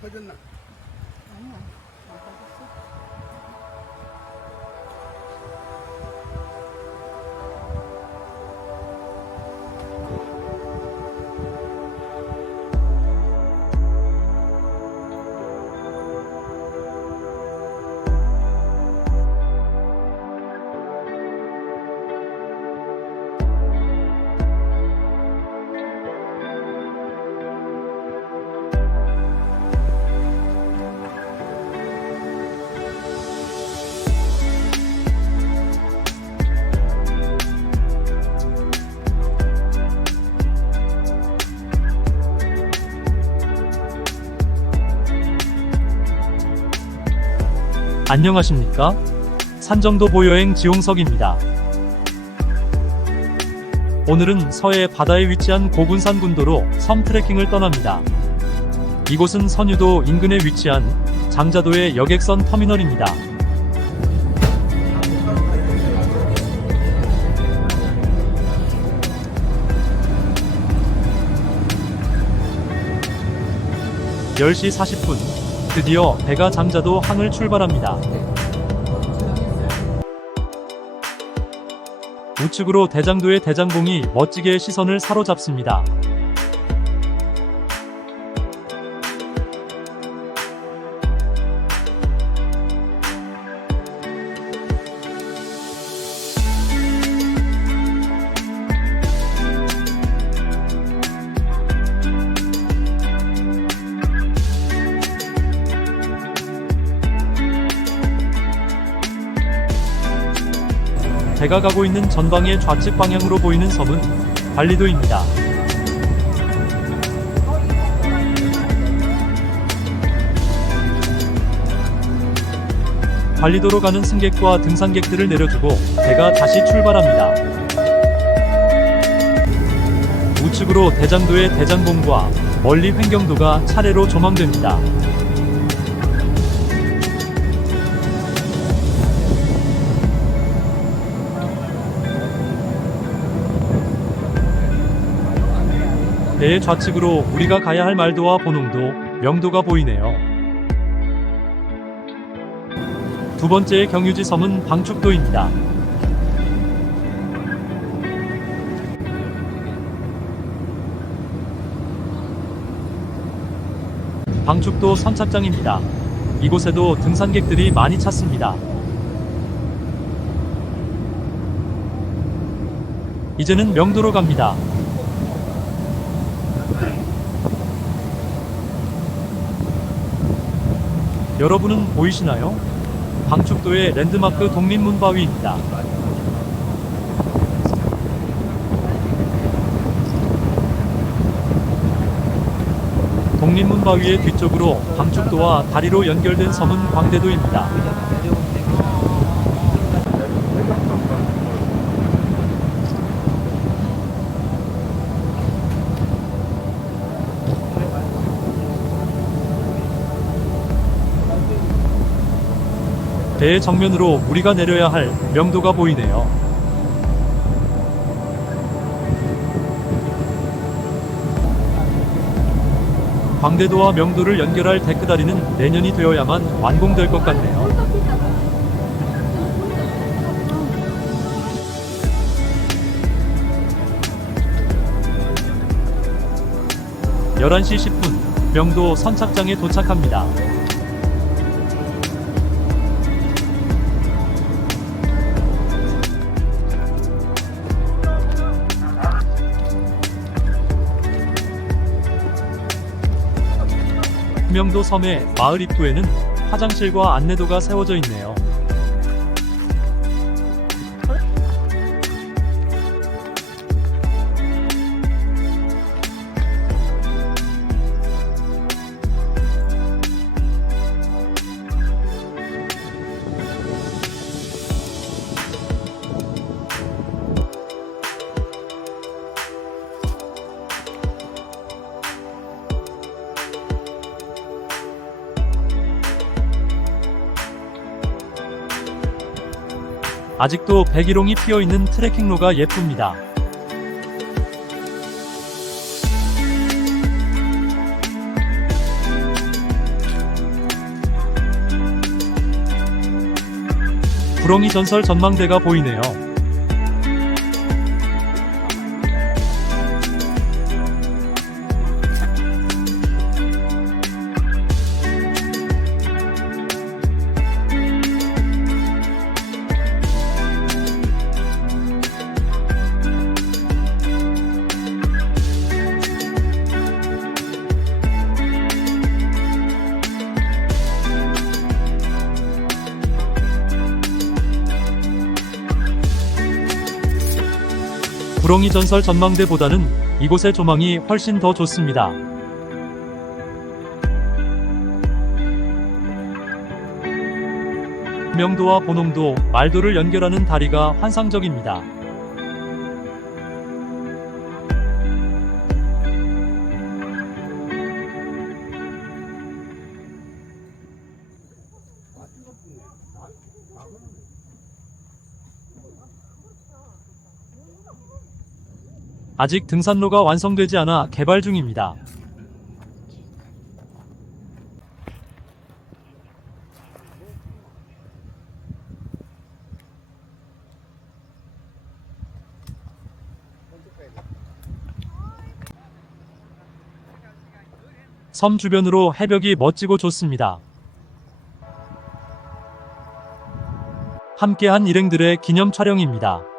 퍼졌나? 아니야. 안 빠졌어. 안녕하십니까? 산정도 보여행 지용석입니다. 오늘은 서해 바다에 위치한 고군산 군도로 섬 트레킹을 떠납니다. 이곳은 선유도 인근에 위치한 장자도의 여객선 터미널입니다. (10시 40분) 드디어 배가 장자도 항을 출발합니다. 우측으로 대장도의 대장봉이 멋지게 시선을 사로잡습니다. 배가 가고 있는 전방의 좌측 방향으로 보이는 섬은 발리도입니다. 발리도로 가는 승객과 등산객들을 내려주고 배가 다시 출발합니다. 우측으로 대장도의 대장봉과 멀리 횡경도가 차례로 조망됩니다. 배의 좌측으로 우리가 가야 할 말도와 보농도, 명도가 보이네요. 두 번째의 경유지 섬은 방축도입니다. 방축도 선착장입니다. 이곳에도 등산객들이 많이 찾습니다. 이제는 명도로 갑니다. 여러분은 보이시나요? 방축도의 랜드마크 독립문바위입니다. 독립문바위의 뒤쪽으로 방축도와 다리로 연결된 섬은 광대도입니다. 배의 정면으로 우리가 내려야 할 명도가 보이네요. 광대도와 명도를 연결할 데크다리는 내년이 되어야만 완공될 것 같네요. 11시 10분 명도 선착장에 도착합니다. 명도 섬의 마을 입구에는 화장실과 안내도가 세워져 있네요. 아직도 백일홍이 피어있는 트레킹로가 예쁩니다. 구렁이 전설 전망대가 보이네요. 구렁이 전설 전망대보다는 이곳의 조망이 훨씬 더 좋습니다. 명도와 보농도, 말도를 연결하는 다리가 환상적입니다. 아직 등산로가 완성되지 않아 개발 중입니다. 섬 주변으로 해벽이 멋지고 좋습니다. 함께한 일행들의 기념 촬영입니다.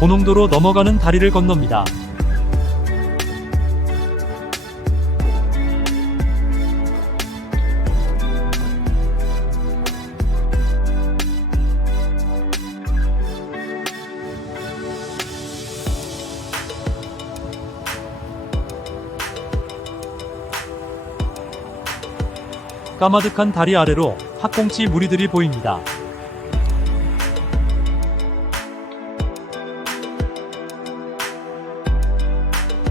보농도로 넘어가는 다리를 건넙니다. 까마득한 다리 아래로 학꽁치 무리들이 보입니다.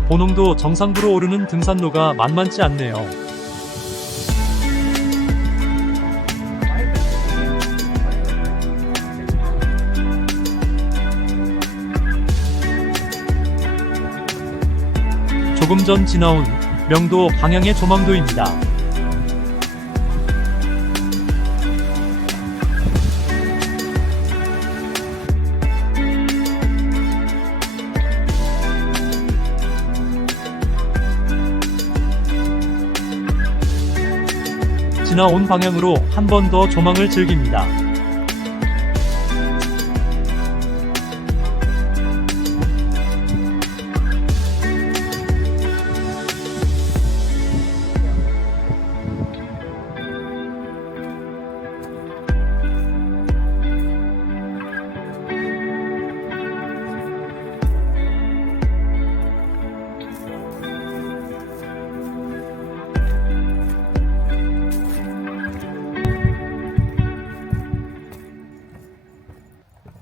보농도 정상부로 오르는 등산로가 만만치 않네요. 조금 전 지나온 명도 방향의 조망도입니다. 지나온 방향으로 한 번 더 조망을 즐깁니다.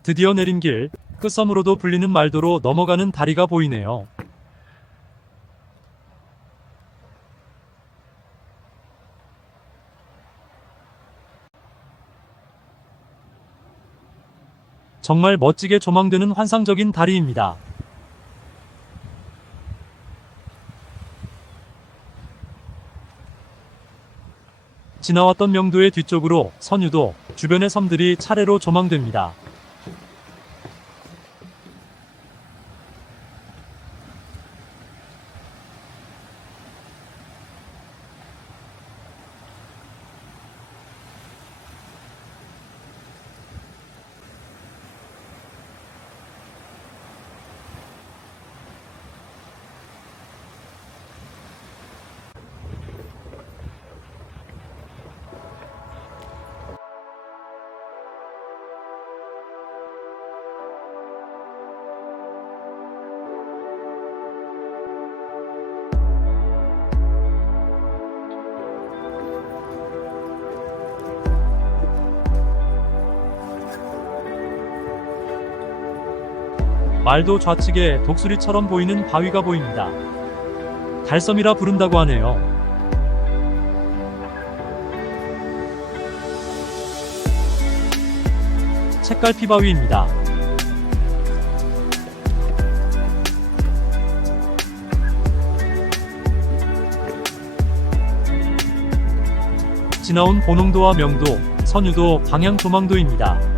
드디어 내린 길, 끝섬으로도 불리는 말도로 넘어가는 다리가 보이네요. 정말 멋지게 조망되는 환상적인 다리입니다. 지나왔던 명도의 뒤쪽으로 선유도, 주변의 섬들이 차례로 조망됩니다. 말도 좌측에 독수리처럼 보이는 바위가 보입니다. 달섬이라 부른다고 하네요. 책갈피 바위입니다. 지나온 보농도와 명도, 선유도, 방향 조망도입니다.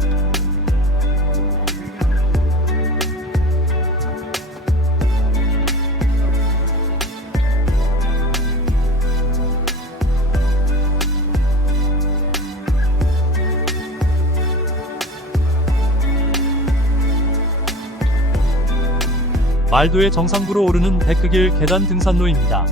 말도의 정상부로 오르는 데크길 계단 등산로입니다.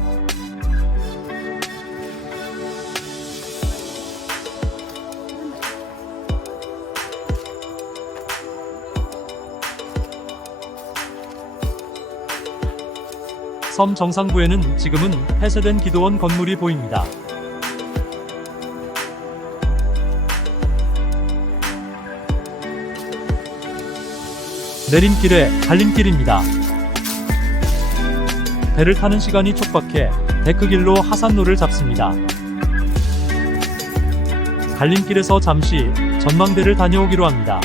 섬 정상부에는 지금은 폐쇄된 기도원 건물이 보입니다. 내림길에 갈림길입니다. 배를 타는 시간이 촉박해 데크길로 하산로를 잡습니다. 갈림길에서 잠시 전망대를 다녀오기로 합니다.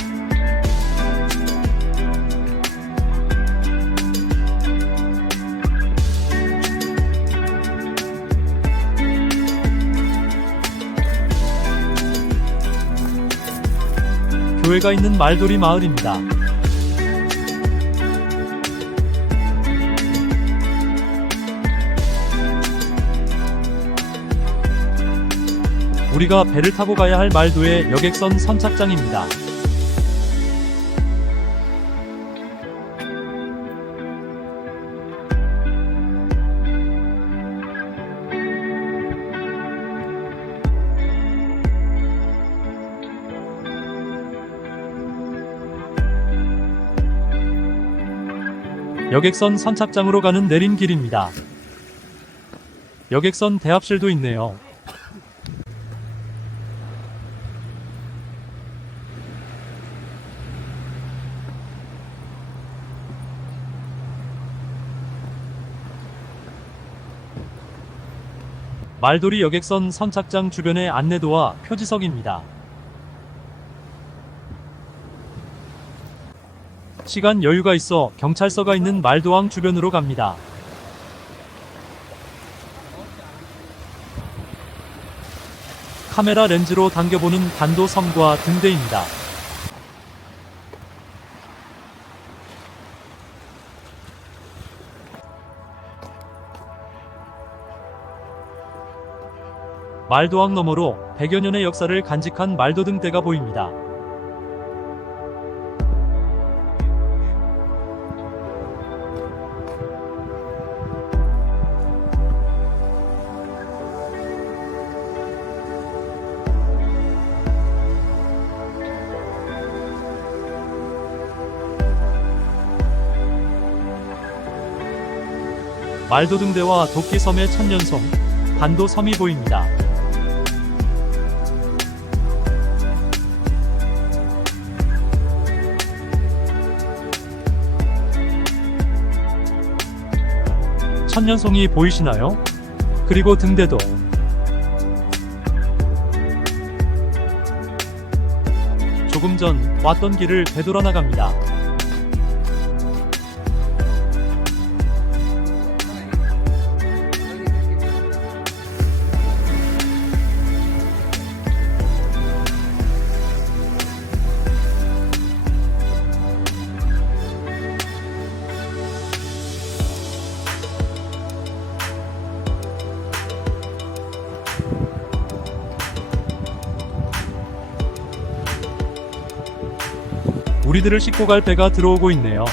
교회가 있는 말돌이 마을입니다. 우리가 배를 타고 가야 할 말도의 여객선 선착장입니다. 여객선 선착장으로 가는 내림길입니다. 여객선 대합실도 있네요. 말돌이 여객선 선착장 주변의 안내도와 표지석입니다. 시간 여유가 있어 경찰서가 있는 말도항 주변으로 갑니다. 카메라 렌즈로 당겨보는 반도 섬과 등대입니다. 말도항 너머로 100여 년의 역사를 간직한 말도등대가 보입니다. 말도등대와 도끼섬의 천년성, 반도섬이 보입니다. 천년송이 보이시나요? 그리고 등대도 조금 전 왔던 길을 되돌아 나갑니다. 우리들을 싣고 갈 배가 들어오고 있네요.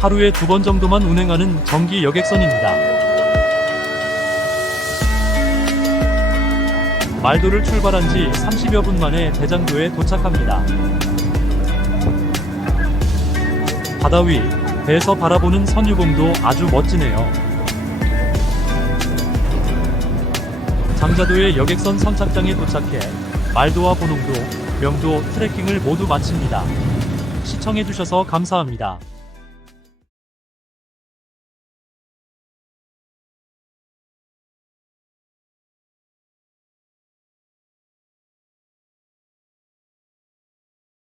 하루에 두 번 정도만 운행하는 정기 여객선입니다. 말도를 출발한 지 30여 분 만에 대장도에 도착합니다. 바다 위 배에서 바라보는 선유봉도 아주 멋지네요. 장자도의 여객선 선착장에 도착해 말도와 보농도, 명도 트레킹을 모두 마칩니다. 시청해주셔서 감사합니다.